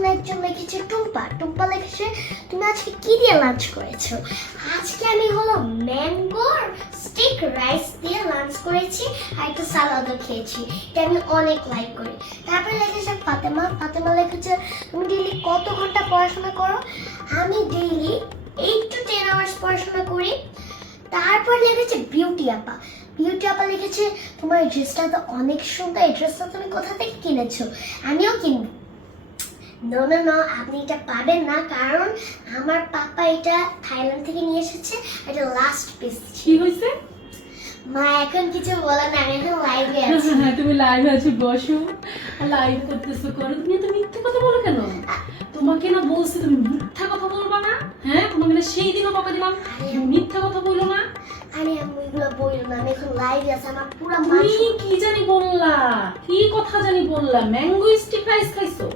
এখন একজন লিখেছে টুম্পা, টুম্পা লিখেছে তুমি আজকে কি দিয়ে লাঞ্চ করেছো? আজকে আমি হলো ম্যাঙ্গোর স্টিক রাইস দিয়ে লাঞ্চ করেছি আর একটা সালাদও খেয়েছি। এটা আমি অনেক লাইক করি। তারপরে লিখেছে ফাতেমা, ফাতেমা লিখেছে তুমি ডেইলি কত ঘন্টা পড়াশোনা করো? আমি ডেইলি 8 to 10 আওয়ার্স পড়াশোনা করি। তারপর লিখেছে বিউটি আপা, বিউটি আপা লিখেছে তোমার ড্রেসটা তো অনেক সুন্দর, এই ড্রেসটা তুমি কোথা থেকে কিনেছো? আমিও কিনবো। নো নো নো, আপনি এটা পাবেন না, কারণ আমার পাপা এটা থাইল্যান্ড থেকে নিয়ে এসেছে। এটা লাস্ট পিস। কি হয়েছে? মা এখন কিছু বলে না, আমি এখন লাইভে আছি। তুমি লাইভে আছো, বসো, লাইভ করতেছো করো। তুমি তো মিথ্যে কথা বলো কেন? তোমাকে না বলছি তুমি মিথ্যা কথা বলবা না। হ্যাঁ, তোমাকে না সেই দিনও বকা দিলাম তুমি মিথ্যা কথা বলো না। আরে আমি এগুলো বলবো না, আমি এখন লাইভে আছি। আমার পুরো তুমি কি জানি বললা, কি কথা জানি বললা, ম্যাঙ্গো স্টিক রাইস খাইছো।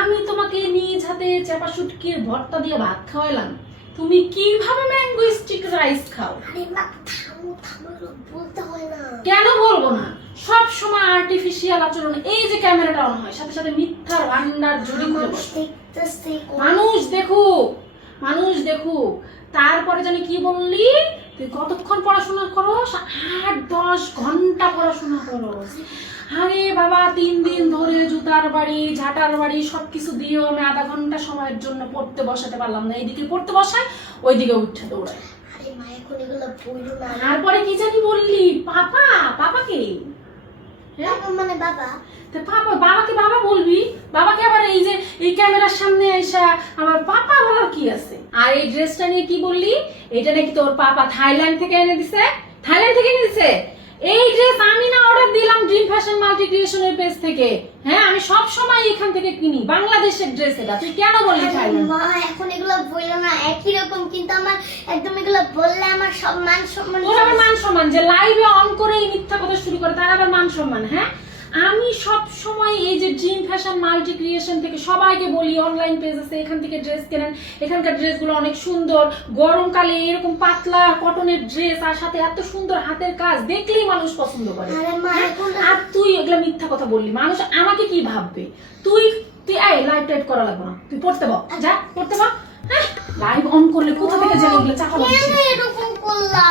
আমি তোমাকে নিজ হাতে চাপা শুটকির ভর্তা দিয়ে ভাত খাওয়াইলাম, তুমি কিভাবে ম্যাঙ্গো স্টিক রাইস খাও? আরে মা থামো থামো, এগুলো বলতে হয় না। কেন বলবো না? সব সময় আর্টিফিশিয়াল আচরণ। এই যে ক্যামেরাটা অন হয় সাথে সাথে মিথ্যার ভান্ডার জুড়ে খুলে মানুষ বসে। দেখতেছে, মানুষ দেখুক, মানুষ দেখুক। তারপরে জানি কি বললি, তুই কতক্ষণ পড়াশোনা করস? 8-10 ঘন্টা পড়াশোনা করস। আরে বাবা, 3 দিন ধরে জুতার বাড়ি ঝাঁটার বাড়ি সবকিছু দিয়েও আমি আধা ঘন্টা সময়ের জন্য পড়তে বসাতে পারলাম না। এইদিকে পড়তে বসায়, ওইদিকে উঠে দৌড়ায়। আরে মা এখন এগুলো বলবো না। তারপরে কি জানি বললি, পাপা, পাপাকে? বাবা মানে বাবা? তা পাপা, বাবাকে বাবা বলবি? বাবাকে আবার এই যে এই ক্যামেরার সামনে এসে আমার পাপা বলার কি আছে? আর এই ড্রেসটা নিয়ে কি বললি? এটা নাকি তোর পাপা থাইল্যান্ড থেকে এনে দিছে? থাইল্যান্ড থেকে এনে দিছে? এই ড্রেস আমি না অর্ডার দিলাম ড্রিম ফ্যাশন মাল্টি ক্রিয়েশনের পেজ থেকে। হ্যাঁ, আমি সব সময় এখান থেকে কিনি, বাংলাদেশের ড্রেস এটা। তুই কেন বললি থাইল্যান্ড? মা এখন এগুলো বললো না, একই রকম, কিন্তু আমার একদম এগুলো বললে আমার সব মান সম্মান। তোর আবার মান সম্মান? যে লাইভে অন করে এই মিথ্যা কথা শুরু করে তার আবার মান সম্মান? হ্যাঁ, আমি সব সময় এই যে ড্রিম ফ্যাশন মাল্টি ক্রিয়েশন থেকে সবাইকে বলি অনলাইন পেজ আছে, এখান থেকে ড্রেস কেনেন, এখানকার ড্রেসগুলো অনেক সুন্দর। গরমকালে এরকম পাতলা কটনের ড্রেস আর সাথে এত সুন্দর হাতের কাজ দেখলেই মানুষ পছন্দ করে। আরে মা এখন আর তুই এগুলা মিথ্যা কথা বললি, মানুষ আমাকে কি ভাববে? তুই তুই এই লাইভ টাইপ করা লাগবে না, তুই পড়তে বল, যা পড়তে বল। হ্যাঁ, লাইভ অন করলে কোথা থেকে জানি এগুলো চাপা কেন দিচ্ছিস? এরকম করলা?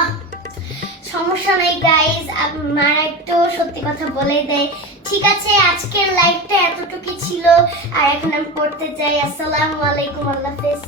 সমস্যা নাই গাইস, আমার একটু সত্যি কথা বলে দেয়। ঠিক আছে, আজকের লাইভটা এতটুকু ছিল, আর এখন আমি পড়তে যাই। আসসালামু আলাইকুম, আল্লাহ হাফেজ।